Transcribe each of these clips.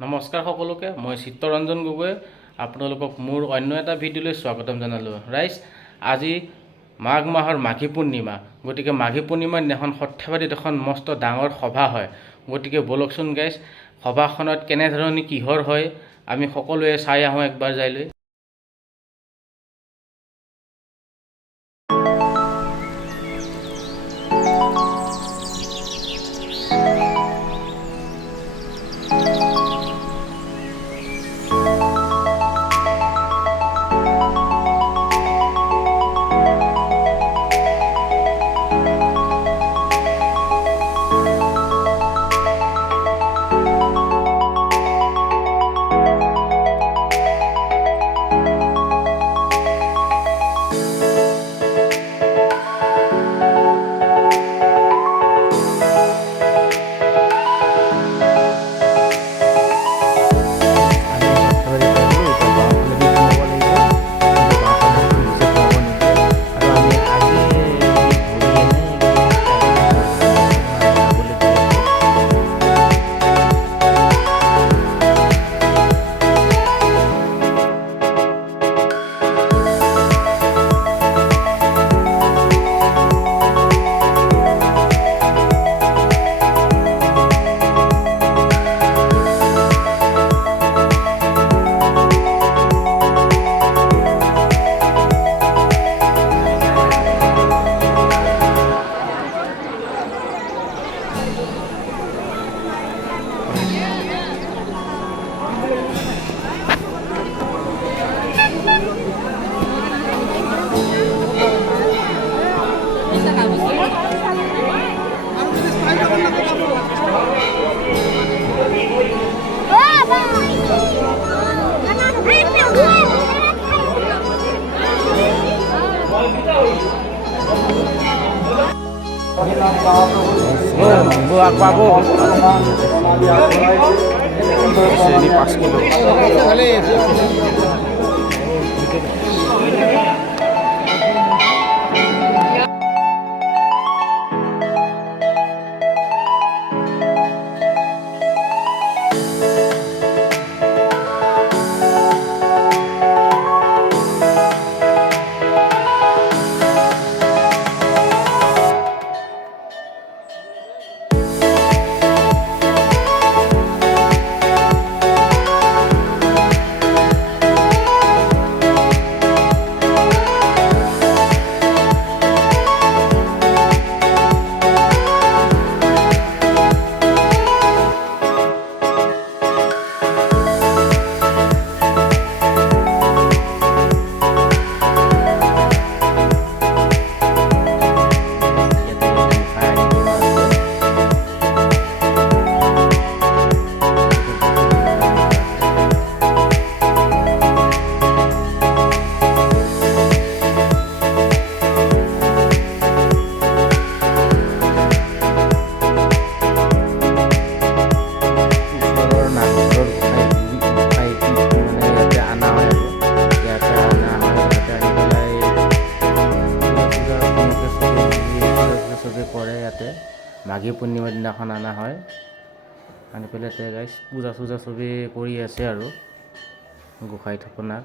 নমস্কাৰ সকলোকে, মই চিত্ৰৰঞ্জন গগৈ আপোনালোকক মোৰ অন্য এটা ভিডিঅ'লৈ স্বাগতম জনালোঁ। ৰাইজ, আজি মাঘ মাহৰ মাঘী পূৰ্ণিমা, গতিকে মাঘী পূৰ্ণিমাৰ দিনাখন সৰ্থেবাৰীত এখন মস্ত ডাঙৰ সভা হয়। গতিকে বলকচোন গাইজ, সভাখনত কেনেধৰণে কিহৰ হয় আমি সকলোৱে চাই আহোঁ একবাৰ যাইলৈ। Ini pas kilo. মাঘী পূৰ্ণিমাৰ দিনাখন অনা হয়, আনি পেলাই এতিয়া গাইজ পূজা চূজা চবেই কৰি আছে আৰু গোসাঁই থাপনাত।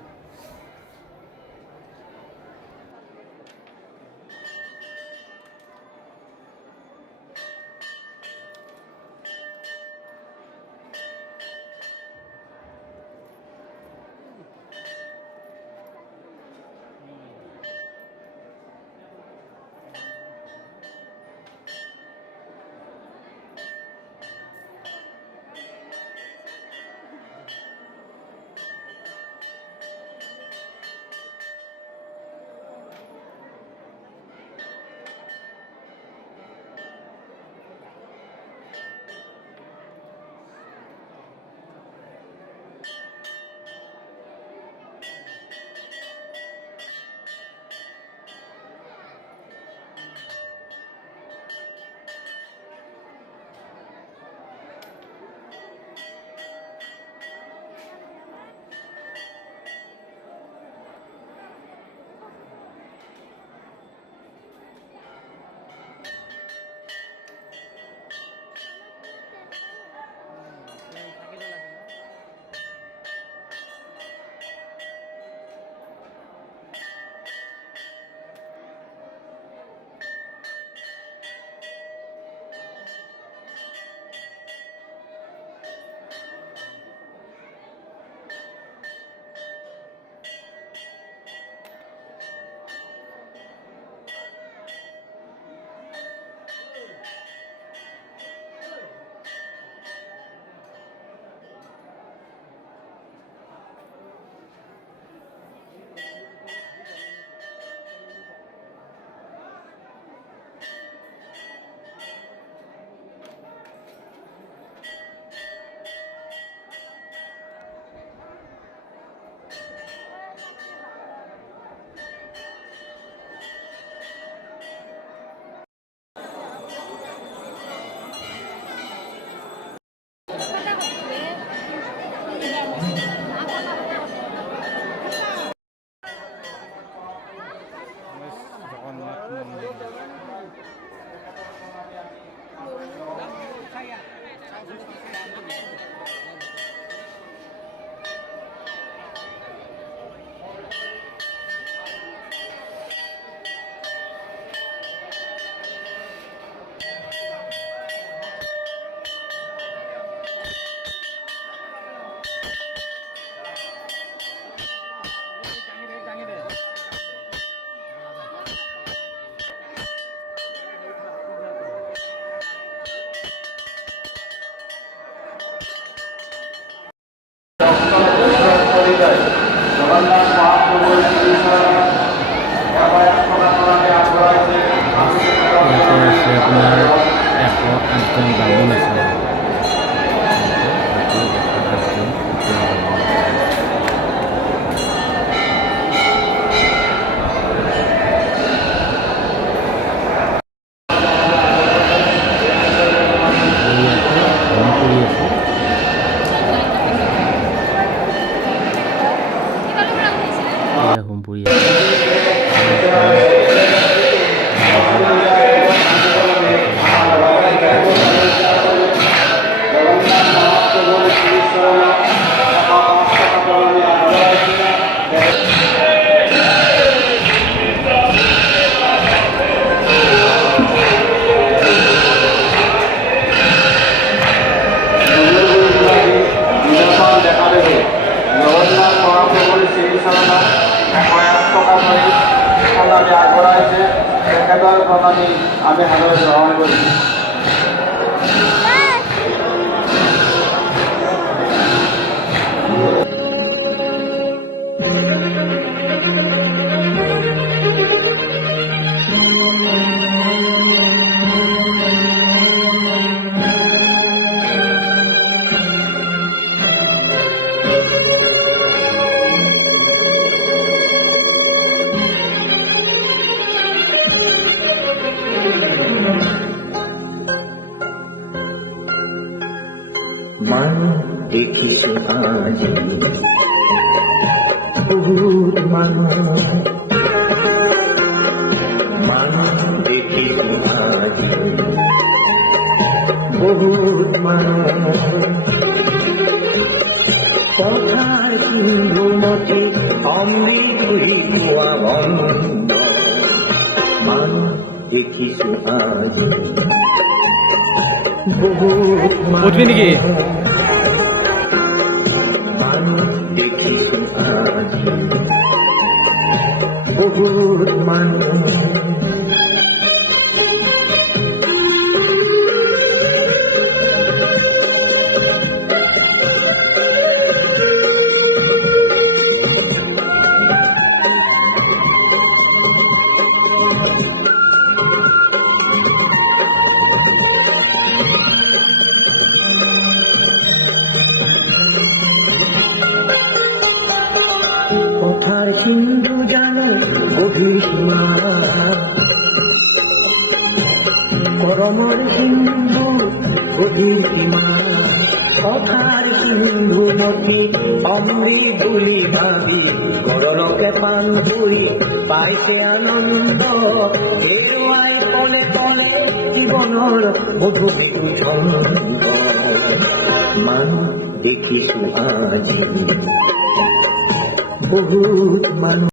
ইয়াতে আছে আপোনাৰ 108জন বামুণ আছে। হোম পুৰি আমি হাতত গ্ৰহণ কৰিছোঁ। মানুহ দেখিছো আজি বহুত মানুহ দেখিছো আজি বহুত মানুহ কথাৰ সিন্ধুমতি অমৃত কৰি খোৱা বন্ধ মানুহ দেখিছো আজি বহুত উঠবি নেকি? মানুহ দেখিছো আজি বহুত মানুহ কথার সিন্ধু জানো গভীর সীমা করমর সিন্ধু গভীর সীমা কথার সিন্ধু নদী অমৃত বুলি ভাবি গৰলকে পান ধৰি পাইছে আনন্দ হেৰুৱাই তলে তলে জীৱনৰ মধুবিধু ছন্দ মানুহ দেখিছো আজি বহুত মানুহ